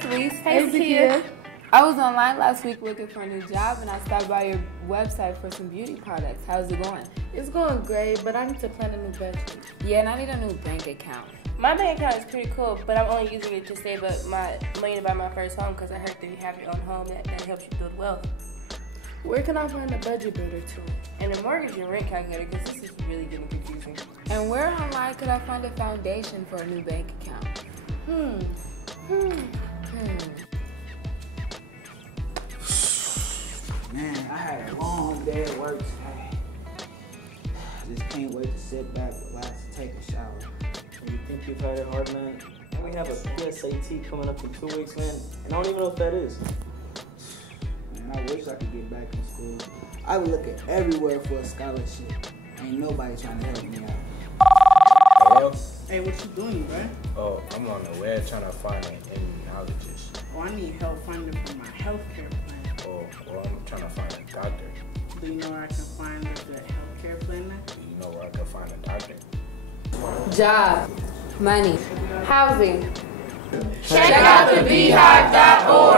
Felice. Hey, Tia. I was online last week looking for a new job, and I stopped by your website for some beauty products. How's it going? It's going great, but I need to plan a new budget. Yeah, and I need a new bank account. My bank account is pretty cool, but I'm only using it to save up my money to buy my first home because I heard that you have your own home that helps you build wealth. Where can I find a budget builder tool? And a mortgage and rent calculator, because this is really getting confusing. And where online could I find a foundation for a new bank account? Man, I had a long day at work today. I just can't wait to sit back, relax, and take a shower. You think you've had it hard, man? And we have a PSAT coming up in 2 weeks, man. And I don't even know what that is. Man, I wish I could get back in school. I was looking everywhere for a scholarship. Ain't nobody trying to help me out. Hello? Hey, what you doing, bro? Oh, I'm on the web trying to find an immunologist. Oh, I need help finding for my healthcare plan. Oh, well, I'm trying to find a doctor. Do you know where I can find the healthcare plan at? Do you know where I can find a doctor? Job, money, housing. Check out the Beehive.org.